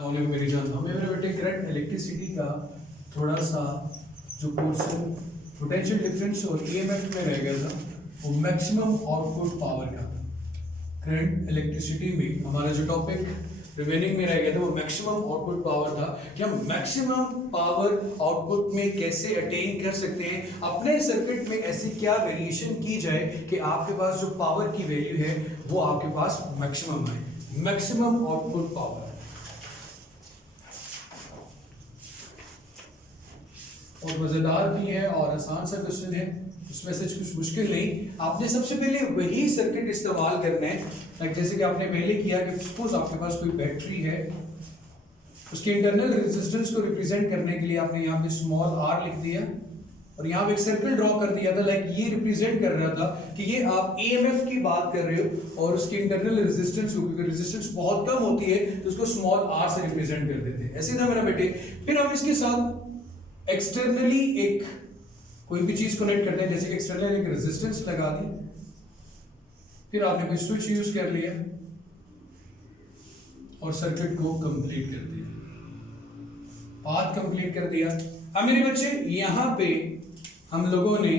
अस्सलाम मेरी जान। हमें मेरे बेटे करंट इलेक्ट्रिसिटी का थोड़ा सा जो पोर्शन पोटेंशियल डिफरेंस और ईएमएफ में रह गया था वो मैक्सिमम आउटपुट पावर का था। करंट इलेक्ट्रिसिटी में हमारा जो टॉपिक रिमेनिंग में रह गया था वो मैक्सिमम आउटपुट पावर था कि हम मैक्सिमम पावर आउटपुट में कैसे अटेन कर सकते हैं, अपने सर्किट में ऐसी क्या वेरिएशन की जाए कि आपके पास जो पावर की वैल्यू है वो आपके पास मैक्सिमम आए, मैक्सिमम आउटपुट पावर। और मजेदार भी है और आसान सा क्वेश्चन है, उसमें से कुछ मुश्किल नहीं। आपने सबसे पहले वही सर्किट इस्तेमाल करना है लाइक जैसे कि आपने पहले किया कि सपोज आपके पास कोई बैटरी है, उसके इंटरनल रेजिस्टेंस को रिप्रेजेंट करने के लिए आपने यहाँ पे स्मॉल r लिख दिया और यहाँ पे एक सर्कल ड्रॉ कर दिया था। लाइक ये रिप्रेजेंट कर रहा था कि ये आप EMF की बात कर रहे हो और उसकी इंटरनल रेजिस्टेंस को, क्योंकि रेजिस्टेंस बहुत कम होती है तो उसको स्मॉल r से रिप्रेजेंट कर देते हैं। ऐसे था मेरा बेटे। फिर हम इसके साथ एक्सटर्नली एक कोई भी चीज कनेक्ट करते हैं, जैसे कि एक्सटर्नल एक रेजिस्टेंस लगा दी, फिर आपने कोई स्विच यूज कर लिया और सर्किट को कंप्लीट कर दिया, पाथ कंप्लीट कर दिया। अब मेरे बच्चे यहां पे हम लोगों ने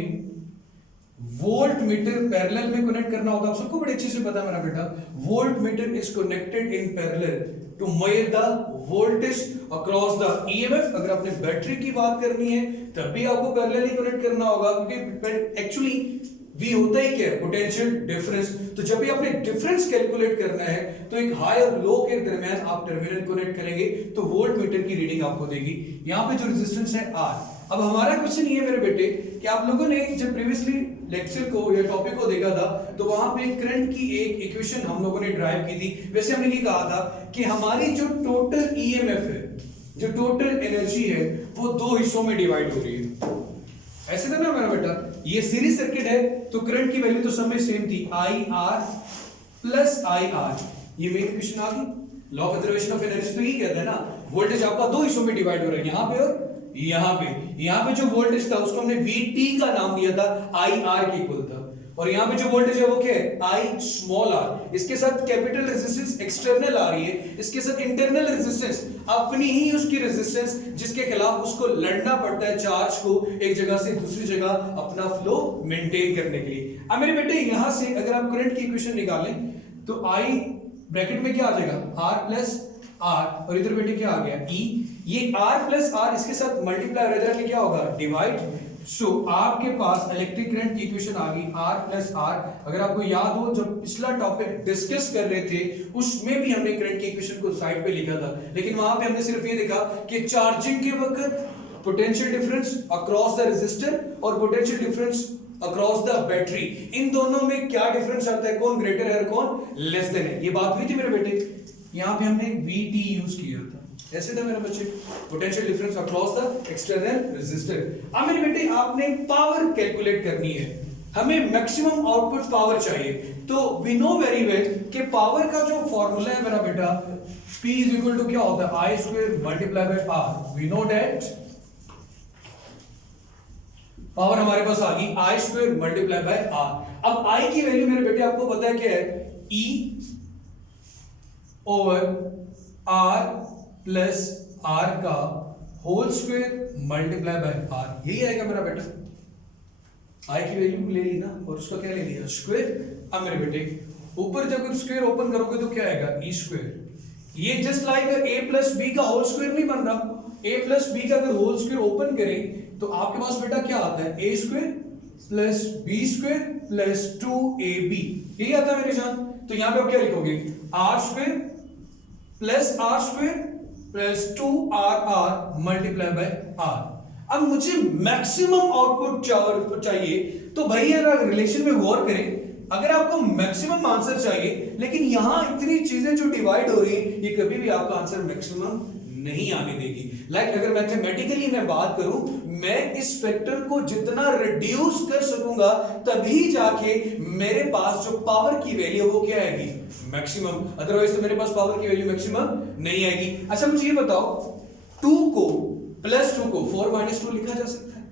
वोल्ट मीटर पैरेलल में कनेक्ट करना होता है। आप सबको बड़े अच्छे से पता है मेरा बेटा, voltmeter is connected in parallel to measure the voltage across the EMF. अगर आपने बैटरी की बात करनी है तब भी आपको पैरेलल ही कनेक्ट करना होगा, क्योंकि एक्चुअली V होता ही क्या है, पोटेंशियल डिफरेंस। तो जब भी आपने डिफरेंस कैलकुलेट करना है तो एक हाई और लो के दरमियान आप टर्मिनल कनेक्ट करेंगे तो वोल्ट मीटर की रीडिंग आपको देगी। यहाँ पे जो रेजिस्टेंस है R। अब हमारा क्वेश्चन ये है मेरे बेटे कि आप लोगों ने जब प्रीवियसली लेक्चर को या टॉपिक को देखा था तो वहां पे करंट की एक इक्वेशन हम लोगों ने ड्राइव की थी। वैसे हमने ये कहा था कि हमारी जो टोटल ईएमएफ है, जो टोटल एनर्जी है वो दो हिस्सों में डिवाइड हो रही है। ऐसे था ना मेरा बेटा, ये सीरीज सर्किट है तो करंट की वैल्यू तो सब में सेम थी, IR प्लस IR। ये मेन इक्वेशन आ गई। Law of conservation of energy तो ये कहता है ना, वोल्टेज आपका दो हिस्सों में डिवाइड हो रहा है, यहाँ पे और यहाँ पे जो वोल्टेज था उसको हमने VT का नाम दिया था, IR के इक्वल था। और यहाँ पे जो वोल्टेज है वो क्या है, I स्मॉल r। इसके साथ कैपिटल रेजिस्टेंस एक्सटर्नल आ रही है, इसके साथ इंटरनल रेजिस्टेंस अपनी ही उसकी रेजिस्टेंस जिसके खिलाफ उसको लड़ना पड़ता है चार्ज को एक जगह से दूसरी जगह अपना फ्लो मेंटेन करने के लिए। अब मेरे बेटे यहां से अगर आप करंट की इक्वेशन निकालें तो I ब्रैकेट में क्या आ जाएगा, R प्लस R, और इधर बेटे क्या आ गया E। ये R प्लस R इसके साथ मल्टीप्लाई हो जाएगा, क्या होगा, डिवाइड। सो आपके पास इलेक्ट्रिक करंट की इक्वेशन आ गई R प्लस R। अगर आपको याद हो जब पिछला टॉपिक डिस्कस कर रहे थे उसमें भी हमने करंट की इक्वेशन को साइड पे लिखा था, लेकिन वहां पे हमने सिर्फ ये देखा कि चार्जिंग के वक्त potential difference across the resistor और potential difference across the battery, इन दोनों में क्या डिफरेंस आता है, कौन ग्रेटर है कौन लेस देन है, ये बात हुई थी मेरे बेटे। यहाँ पे हमने VT यूज किया था। ऐसे था मेरे बच्चे, potential difference across the external resistor. अब मेरे बेटे आपने पावर कैलकुलेट करनी है, हमें मैक्सिमम आउटपुट पावर चाहिए। तो वी नो वेरी वेल कि पावर का जो फॉर्मूला है मेरा बेटा, P इज इक्वल टू क्या होता है, I square multiply by R। We know that power हमारे पास आ गई I square multiply by R। अब I की वैल्यू मेरे बेटे आपको पता है क्या है, E over R plus R का whole square multiply by R, यही आएगा मेरा बेटा। I की वैल्यू ले ली ना और उसका क्या ले लिया, स्क्वायर। अब मेरे बेटे ऊपर जब स्क्वायर ओपन करोगे तो क्या आएगा, E स्क्वायर। ये just like A plus B का होल स्क्वायर नहीं बन रहा, A प्लस B का अगर होल स्क्वायर ओपन करें तो आपके पास बेटा क्या आता है, A square plus B square plus 2AB, यही आता है मेरे जान। तो यहां पे आप क्या लिखोगे, R square plus R square plus 2RR multiply by R। अब मुझे मैक्सिमम आउटपुट चाहिए तो भाई अगर रिलेशन में गौर करें, अगर आपको मैक्सिमम आंसर चाहिए लेकिन यहां इतनी चीजें जो डिवाइड हो रही है ये कभी भी आपका आंसर मैक्सिमम नहीं आने देगी। लाइक अगर मैथमेटिकली मैं बात करूं, मैं इस फैक्टर को जितना रिड्यूस कर सकूंगा तभी जाके मेरे पास जो पावर की वैल्यू वो क्या आएगी, मैक्सिमम। अदरवाइज तो मेरे पास पावर की वैल्यू मैक्सिमम नहीं आएगी। अच्छा मुझे ये बताओ, 2 को प्लस 2 को 4 माइनस 2 लिखा जा सकता है,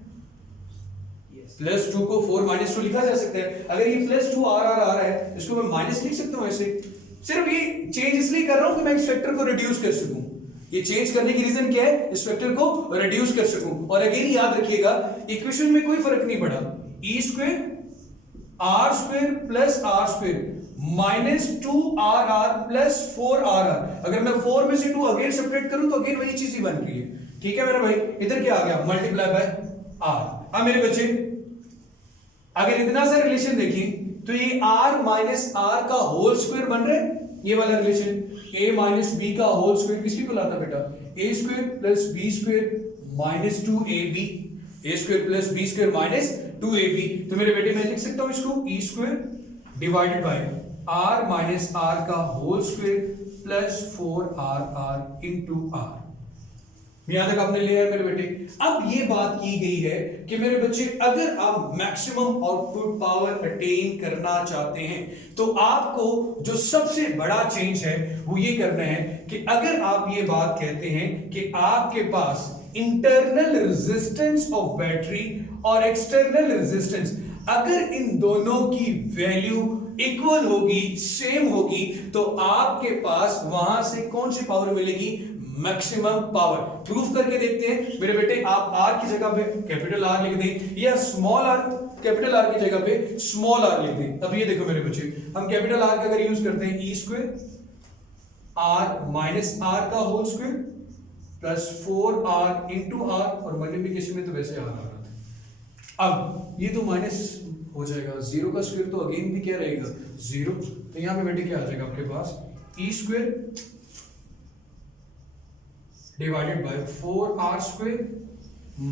प्लस 2 को 4 माइनस 2 लिखा जा सकता है। अगर ये प्लस 2 आ रहा है इसको मैं माइनस लिख सकता हूं। ऐसे सिर्फ ये चेंज इसलिए कर रहा हूं कि मैं इस फैक्टर को रिड्यूस कर सकूं। ये चेंज करने की रीजन क्या है, इस वेक्टर को रिड्यूस कर सकूं। और अगेन याद रखिएगा इक्वेशन में कोई फर्क नहीं पड़ा, E square R square plus R square minus 2rr plus 4rr, अगर मैं 4 में से 2 अगेन सेपरेट करूं तो अगेन वही चीज ही बन रही है। ठीक है मेरा भाई, इधर क्या आ गया, मल्टीप्लाई बाय आर। अब मेरे बच्चे अगर इतना सा रिलेशन देखें तो ये r माइनस आर का होल स्क्वायर बन रहा है, ये वाला रिलेशन a माइनस बी का होल स्क्वायर किसकी कहलाता है बेटा, a square plus b square minus 2ab, a square plus b square minus 2ab। तो मेरे बेटे मैं लिख सकता हूं इसको e square divided by r minus r का whole square plus 4rr into r। यहां तक आपने लिया है मेरे बेटे। अब ये बात की गई है कि मेरे बच्चे अगर आप मैक्सिमम आउटपुट पावर अटेन करना चाहते हैं तो आपको जो सबसे बड़ा चेंज है वो ये करना है कि अगर आप ये बात कहते हैं कि आपके पास इंटरनल रेजिस्टेंस ऑफ बैटरी और एक्सटर्नल रेजिस्टेंस, अगर इन दोनों की वैल्यू इक्वल होगी, सेम होगी, तो आपके पास वहां से कौन सी पावर मिलेगी, मैक्सिमम पावर। प्रूफ करके देखते हैं मेरे बेटे। आप आर की जगह पे कैपिटल आर लिख दें या स्मॉल आर, कैपिटल आर की जगह पे स्मॉल आर लिख दें। अब ये देखो मेरे बच्चे, हम कैपिटल आर का अगर यूज करते हैं e square r minus r का whole square plus 4r into r, और मल्टीप्लीकेशन में तो वैसे आर आ रहा था। अब ये तो माइनस हो जाएगा, जीरो का स्क्वायर तो अगेन भी क्या रहेगा, जीरो। तो यहां पे बेटे क्या आ जाएगा आपके पास, E square divided by 4r square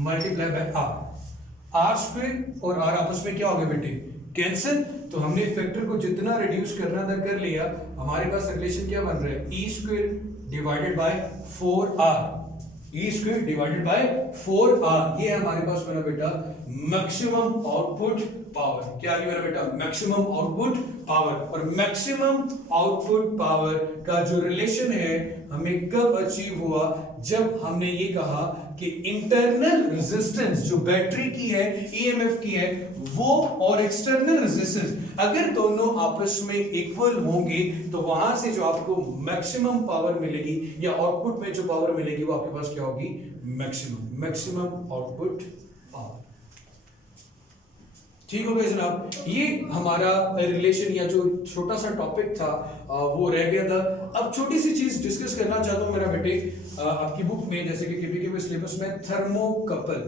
multiply by r square और r आपस में क्या हो गया बेटे, कैंसिल। तो हमने फैक्टर को जितना रिड्यूस करना था कर लिया। हमारे पास रिलेशन क्या बन रहा है, E square divided by 4r, E square divided by 4r। ये है हमारे पास मेरा बेटा मैक्सिमम आउटपुट पावर। क्या है मेरा बेटा, मैक्सिमम आउटपुट पावर। और मैक्सिमम आउटपुट पावर का जो रिलेशन है हमें कब अचीव हुआ, जब हमने ये कहा कि इंटरनल रेजिस्टेंस जो बैटरी की है, ईएमएफ की है, वो और एक्सटर्नल रेजिस्टेंस अगर दोनों आपस में इक्वल होंगे तो वहां से जो आपको मैक्सिमम पावर मिलेगी या आउटपुट में जो पावर मिलेगी वो आपके पास क्या होगी, मैक्सिमम आउटपुट पावर। ठीक हो गया जनाब। ये हमारा रिलेशन या जो छोटा सा टॉपिक था वो रह गया था। अब छोटी सी चीज डिस्कस करना चाहता हूं मेरा बेटे, आपकी बुक में जैसे कि केपीके में सिलेबस में थर्मोकपल,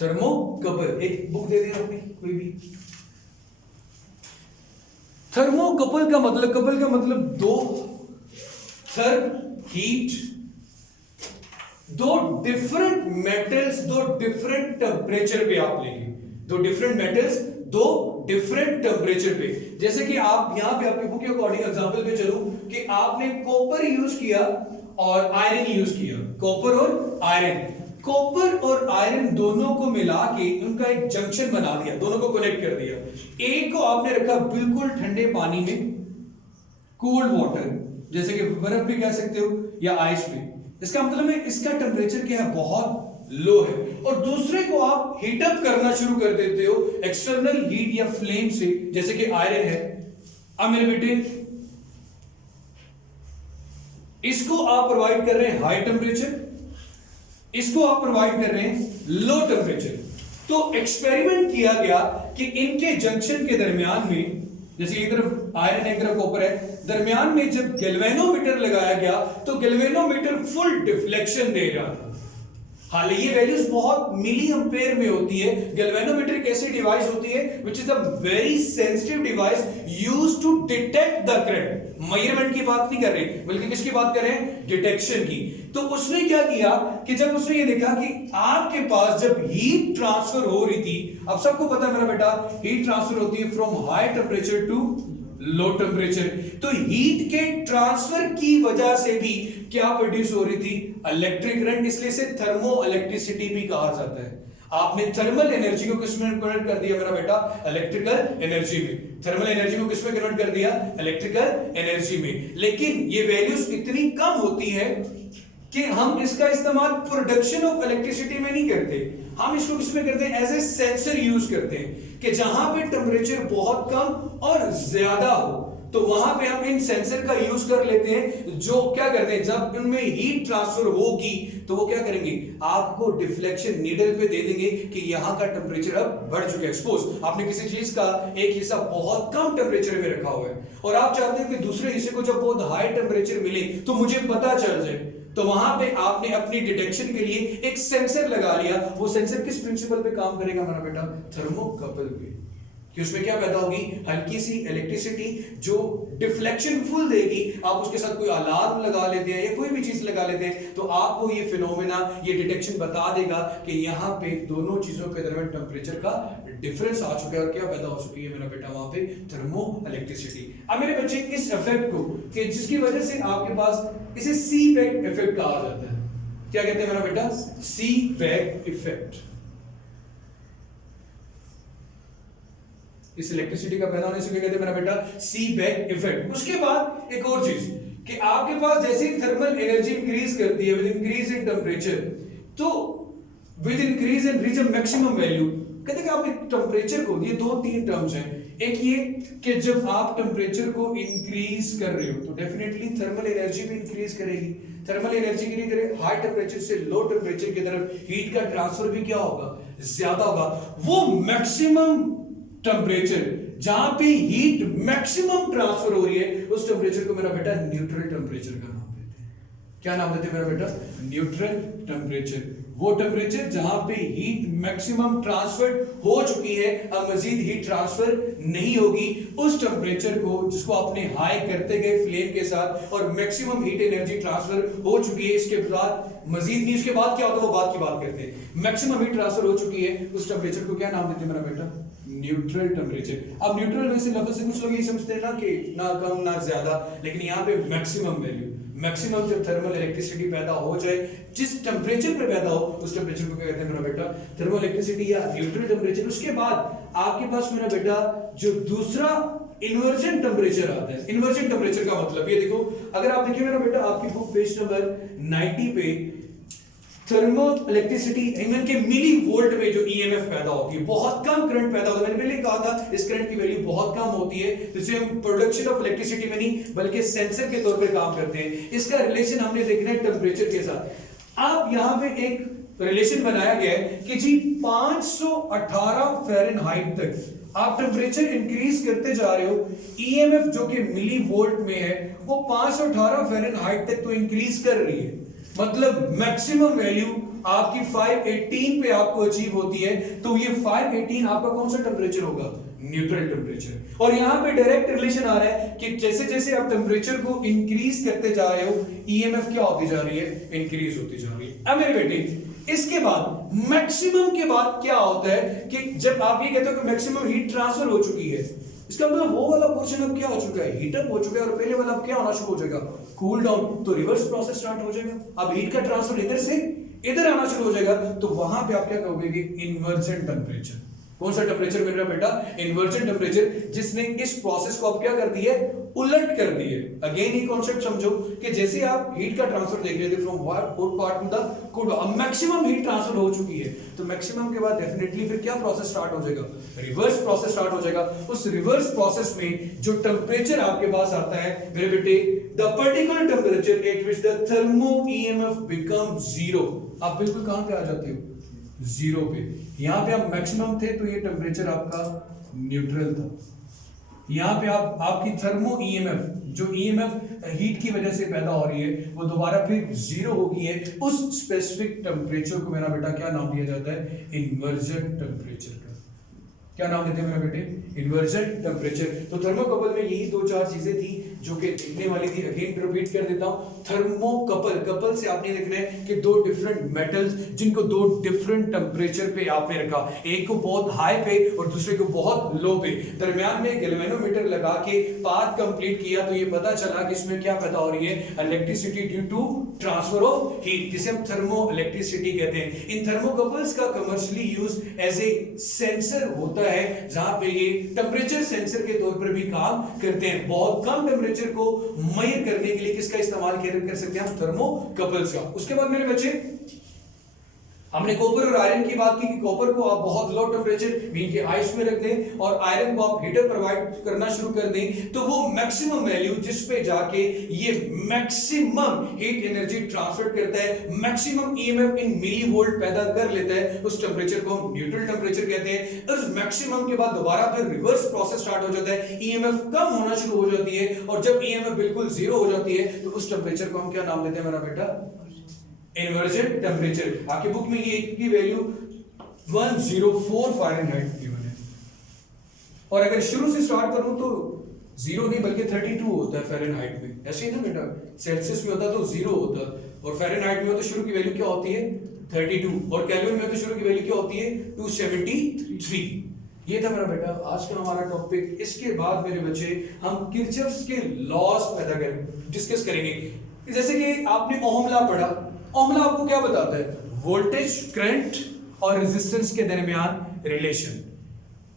थर्मोकपल एक बुक दे दें अपनी कोई भी। थर्मोकपल का मतलब, कपल का मतलब दो, थर्म हीट, दो डिफरेंट मेटल्स दो डिफरेंट टेम्परेचर पे आप लेंगे, दो डिफरेंट मेटल्स दो डिफरेंट टेम्परेचर पे। जैसे कि आप यहां पे आपकी बुक के अकॉर्डिंग एग्जांपल पे चलूं कि आपने कॉपर यूज किया और आयरन यूज किया, कॉपर और आयरन, कॉपर और आयरन दोनों को मिला के उनका एक जंक्शन बना दिया, दोनों को कनेक्ट कर दिया। एक को आपने रखा बिल्कुल ठंडे पानी में, कोल्ड वाटर, जैसे कि बर्फ भी कह सकते हो या आइस में। इसका मतलब है इसका टेम्परेचर क्या है, बहुत लो है। और दूसरे को आप हीट अप करना शुरू कर देते हो एक्सटर्नल हीट या फ्लेम से, जैसे कि आयरन है। अब मेरे बेटे इसको आप प्रोवाइड कर रहे हैं हाई टेम्परेचर, इसको आप प्रोवाइड कर रहे हैं लो टेम्परेचर। तो एक्सपेरिमेंट किया गया कि इनके जंक्शन के दरमियान में, जैसे एक तरफ आयरन एक तरफ कॉपर है, दरमियान में जब गैल्वेनोमीटर लगाया गया तो गैल्वेनोमीटर फुल डिफ्लेक्शन दे रहा था। हालांकि ये वैल्यूज बहुत मिली एम्पेयर में होती है। गैल्वेनोमीटर एक ऐसी डिवाइस होती है which is a very sensitive device used to detect the current. Measurement की बात नहीं कर रहे बल्कि किसकी बात कर रहे हैं, डिटेक्शन की। तो उसने क्या किया कि जब उसने ये देखा कि आपके पास जब हीट ट्रांसफर हो रही थी, अब सबको पता है मेरा बेटा हीट ट्रांसफर होती है from high temperature to low temperature, तो हीट के ट्रांसफर की वजह से भी क्या प्रोड्यूस हो रही थी, इलेक्ट्रिक करंट। इसलिए से थर्मो इलेक्ट्रिसिटी भी कहा जाता है। आपने थर्मल एनर्जी को किसमें कन्वर्ट कर दिया मेरा बेटा, इलेक्ट्रिकल एनर्जी में। थर्मल एनर्जी को किसमें कन्वर्ट कर दिया, इलेक्ट्रिकल एनर्जी में। लेकिन ये वैल्यूज इतनी कम होती है कि हम इसका इस्तेमाल प्रोडक्शन ऑफ इलेक्ट्रिसिटी में नहीं करते, हम इसको किसमें करते हैं, एज ए सेंसर यूज करते हैं कि जहां पे टेम्परेचर बहुत कम और ज्यादा हो तो वहां पे हम इन सेंसर का यूज कर लेते हैं, जो क्या करते हैं जब उनमें हीट ट्रांसफर होगी तो वो क्या करेंगे, आपको डिफ्लेक्शन नीडल पे दे देंगे कि यहां का टेम्परेचर अब बढ़ चुका है। सपोज आपने किसी चीज का एक हिस्सा बहुत कम टेम्परेचर में रखा हुआ है और आप चाहते हो कि दूसरे हिस्से को जब बहुत हाई टेम्परेचर मिले तो मुझे पता चल जाए, तो वहां पे आपने अपनी डिटेक्शन के लिए एक सेंसर लगा लिया। वो सेंसर किस प्रिंसिपल पे काम करेगा मेरा बेटा, थर्मोकपल पे, कि उसमें क्या पैदा होगी, हल्की सी इलेक्ट्रिसिटी जो डिफ्लेक्शन फुल देगी। आप उसके साथ कोई अलार्म लगा लेते हैं या कोई भी चीज लगा लेते हैं तो आपको ये फिनोमेना, ये डिटेक्शन बता देगा कि यहाँ पे दोनों चीजों के दरमियान टेम्परेचर का डिफरेंस आ चुका है और क्या पैदा हो चुकी है मेरा बेटा, वहां पे थर्मो इलेक्ट्रिसिटी। अब मेरे बच्चे इस इफेक्ट को, कि जिसकी वजह से आपके पास इसे सीबेक इफेक्ट कहा जाता है, क्या कहते हैं मेरा बेटा, सीबेक इफेक्ट। इस इलेक्ट्रिसिटी का पैदा होने से क्या कहते हैं मेरा बेटा, सीबेक इफेक्ट। उसके बाद एक और चीज कि आपके पास जैसे ही थर्मल एनर्जी इंक्रीज करती है विद इंक्रीज इन टेम्परेचर, तो with increase in reach a maximum value, कहते हैं कि आप टेम्परेचर को, ये दो तीन टर्म्स हैं, एक ये कि जब आप टेम्परेचर को इंक्रीज कर रहे हो तो डेफिनेटली थर्मल एनर्जी भी इंक्रीज करेगी। थर्मल एनर्जी के लिए करे हाई टेम्परेचर से लो टेम्परेचर की तरफ हीट का ट्रांसफर भी क्या होगा, ज्यादा होगा। वो मैक्सिमम टेम्परेचर जहां पे हीट मैक्सिमम ट्रांसफर हो रही है उस टेम्परेचर को मेरा बेटा न्यूट्रल टेम्परेचर का नाम देते हैं। क्या नाम देते हैं मेरा बेटा, न्यूट्रल टेम्परेचर। वो टेम्परेचर जहां पे हीट मैक्सिमम ट्रांसफर हो चुकी है, अब मजीद हीट ट्रांसफर नहीं होगी, उस टेम्परेचर को जिसको आपने हाई करते गए फ्लेम के साथ और मैक्सिमम हीट एनर्जी ट्रांसफर हो चुकी है, इसके बाद मजीद नहीं, उसके बाद क्या होता है वो बात की बात करते हैं, मैक्सिमम हीट ट्रांसफर हो चुकी है, उस टेम्परेचर को क्या नाम देते हैं मेरा बेटा, न्यूट्रल टेम्परेचर। अब न्यूट्रल में से लफ्ज से कुछ लोग ये समझते हैं ना कि ना कम ना ज्यादा, लेकिन यहाँ पे मैक्सिमम वैल्यू, मैक्सिमम जब थर्मल इलेक्ट्रिसिटी पैदा हो जाए, जिस टेम्परेचर पे पैदा हो उस टेम्परेचर को क्या कहते हैं मेरा बेटा, थर्मल इलेक्ट्रिसिटी या न्यूट्रल टेम्परेचर। उसके बाद आपके पास मेरा बेटा जो दूसरा इन्वर्जन टेम्परेचर आता है। इन्वर्जन टेम्परेचर का मतलब ये देखो, अगर आप देखिए मेरा बेटा आपकी बुक पेज नंबर 90 पे थर्मो इलेक्ट्रिसिटी इवन के मिली वोल्ट में जो ईएमएफ पैदा होती है, बहुत कम करंट पैदा होता है। मैंने पहले कहा था इस करंट की वैल्यू बहुत कम होती है, जिसे हम प्रोडक्शन ऑफ इलेक्ट्रिसिटी में नहीं बल्कि सेंसर के तौर पे काम करते हैं। इसका रिलेशन हमने देखना है टेम्परेचर के साथ। आप यहां पे एक रिलेशन बनाया गया है कि जी 518 फ़ारेनहाइट तक आप टेम्परेचर इंक्रीज करते जा रहे हो, ईएमएफ जो कि मिली वोल्ट में है वो 518 फ़ारेनहाइट तक तो इंक्रीज कर रही है, मतलब मैक्सिमम वैल्यू आपकी 518 पे आपको अचीव होती है, तो ये 518 आपका कौन सा टेम्परेचर होगा, न्यूट्रल टेम्परेचर। और यहां पे डायरेक्ट रिलेशन आ रहा है कि जैसे जैसे आप टेम्परेचर को इंक्रीज करते जा रहे हो ईएमएफ क्या होती जा रही है, इंक्रीज होती जा रही है। अब मेरे बेटे इसके बाद मैक्सिमम के बाद क्या होता है कि जब आप ये कहते हो कि मैक्सिमम हीट ट्रांसफर हो चुकी है, इसका मतलब वो वाला पोर्शन अब क्या हो चुका है, हीटअप हो चुका है, और पहले वाला अब क्या होना शुरू हो जाएगा, कूल डाउन। तो रिवर्स प्रोसेस स्टार्ट हो जाएगा, अब हीट का ट्रांसफर इधर से इधर आना शुरू हो जाएगा, तो वहां पे आप क्या कहोगे कि इन्वर्जन टेम्परेचर। कौन सा टेम्परेचर मिल रहा है बेटा, इन्वर्जन टेम्परेचर, जिसने इस प्रोसेस को अब क्या कर दिया है, उलट कर दिए। अगेन ये कॉन्सेप्ट समझो कि जैसे आप हीट का ट्रांसफर देख रहे थे from hot part two the cold, अब मैक्सिमम हीट ट्रांसफर हो चुकी है, तो मैक्सिमम के बाद डेफिनेटली फिर क्या प्रोसेस स्टार्ट हो जाएगा, रिवर्स प्रोसेस स्टार्ट हो जाएगा। उस रिवर्स प्रोसेस में जो टेम्परेचर आपके पास आता है मेरे बेटे, the particular temperature at which the thermo EMF become zero, आप बिल्कुल कहां पे आ जाते हो, जीरो पे। यहां पे आप मैक्सिमम थे तो ये टेम्परेचर आपका न्यूट्रल था, यहां पे आपकी थर्मो ईएमएफ जो ईएमएफ हीट की वजह से पैदा हो रही है वो दोबारा फिर जीरो हो गई है। उस स्पेसिफिक टेम्परेचर को मेरा बेटा क्या नाम दिया जाता है, इन्वर्जन टेम्परेचर का। क्या नाम देते हैं मेरा बेटे, इन्वर्जन टेम्परेचर। तो थर्मोकपल में यही दो चार चीजें थी जो कि देखने वाली थी। अगेन रिपीट कर देता हूं, थर्मोकपल, कपल से आपने देखना है कि दो डिफरेंट मेटल्स जिनको दो डिफरेंट टेम्परेचर पे आपने रखा, एक को बहुत हाई पे और दूसरे को बहुत लो पे, दरमियान में गैल्वेनोमीटर लगा के पाथ कंप्लीट किया तो ये पता चला कि इसमें क्या पैदा हो रही है, electricity due to transfer of heat, जिसे हम थर्मो इलेक्ट्रिसिटी कहते हैं। इन थर्मोकपल्स का commercially use as a sensor होता है, जहां पे ये टेम्परेचर सेंसर के तौर पर भी काम करते हैं। बहुत कम टेम्परेचर को मेजर करने के लिए किसका इस्तेमाल कर सकते हैं हम, थर्मोकपल्स का। उसके बाद मेरे बच्चे हमने कॉपर और आयरन की बात की कि कॉपर को आप बहुत लो टेम्परेचर मीन के आइस में रख दें और आयरन को आप हीटर प्रोवाइड करना शुरू कर दें तो वो मैक्सिमम वैल्यू जिस पे जाके ये मैक्सिमम हीट एनर्जी ट्रांसफर करता है, maximum EMF in millivolt पैदा कर लेता है, उस टेम्परेचर को हम न्यूट्रल टेम्परेचर कहते हैं। उस मैक्सिमम के बाद दोबारा फिर रिवर्स प्रोसेस स्टार्ट हो जाता है, ईएमएफ कम होना शुरू हो जाती है और जब ईएमएफ बिल्कुल जीरो हो जाती है तो उस टेम्परेचर को हम क्या नाम देते हैं मेरा बेटा? Inversion temperature. आपकी बुक में ये की वैल्यू 104 फ़ारेनहाइट गिवन है और अगर शुरू से स्टार्ट करूं तो 0 नहीं बल्कि 32 होता है फ़ारेनहाइट में, ऐसे ही ना बेटा? सेल्सियस में होता तो 0 होता और फ़ारेनहाइट में हो तो शुरू की वैल्यू क्या होती है? 32 और केल्विन में हो तो शुरू की वैल्यू क्या होती है? 273। ये था मेरा बेटा आज का हमारा टॉपिक। इसके बाद मेरे बच्चे हम किरचॉफ्स के लॉज पैदा करेंगे, डिस्कस करेंगे। जैसे कि आपने ओहम लॉ पढ़ा, ओहम लॉ आपको क्या बताता है? वोल्टेज, करंट और रेजिस्टेंस के दरमियान रिलेशन।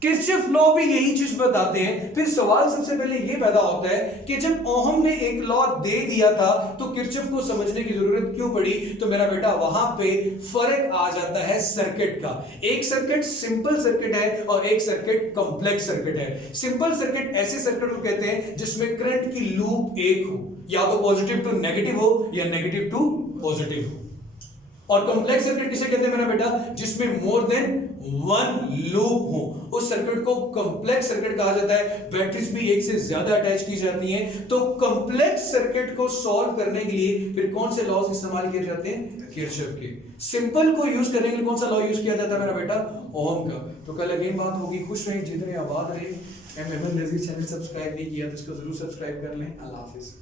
किरचॉफ लॉ भी यही चीज बताते हैं। फिर सवाल सबसे पहले ये पैदा होता है कि जब ओहम ने एक लॉ दे दिया था तो किरचॉफ को समझने की जरूरत क्यों पड़ी? तो मेरा बेटा वहां पे फर्क आ जाता है सर्किट का। एक सर्किट सिंपल सर्किट है और एक सर्किट कॉम्प्लेक्स सर्किट है। सिंपल सर्किट ऐसे सर्किट को कहते हैं जिसमें करंट की लूप एक हो, या तो पॉजिटिव टू नेगेटिव हो या नेगेटिव टू पॉजिटिव हो। और कॉम्प्लेक्स सर्किट किसे कहते हैं मेरा बेटा? जिसमें मोर देन वन लूप हो, उस सर्किट को कॉम्प्लेक्स सर्किट कहा जाता है। बैटरीज भी एक से ज्यादा अटैच की जाती हैं। तो कॉम्प्लेक्स सर्किट को सॉल्व करने के लिए फिर कौन से लॉज इस्तेमाल किए जाते हैं? किरचॉफ के। सिंपल को यूज करने के लिए कौन सा लॉ यूज किया जाता है मेरा बेटा? ओहम का। तो कल अगेन बात होगी। खुश रहिए, जीत रहे, आबाद रहे। एम नजीर चैनल सब्सक्राइब नहीं किया तो इसको जरूर सब्सक्राइब कर लें। अल्लाह हाफिज।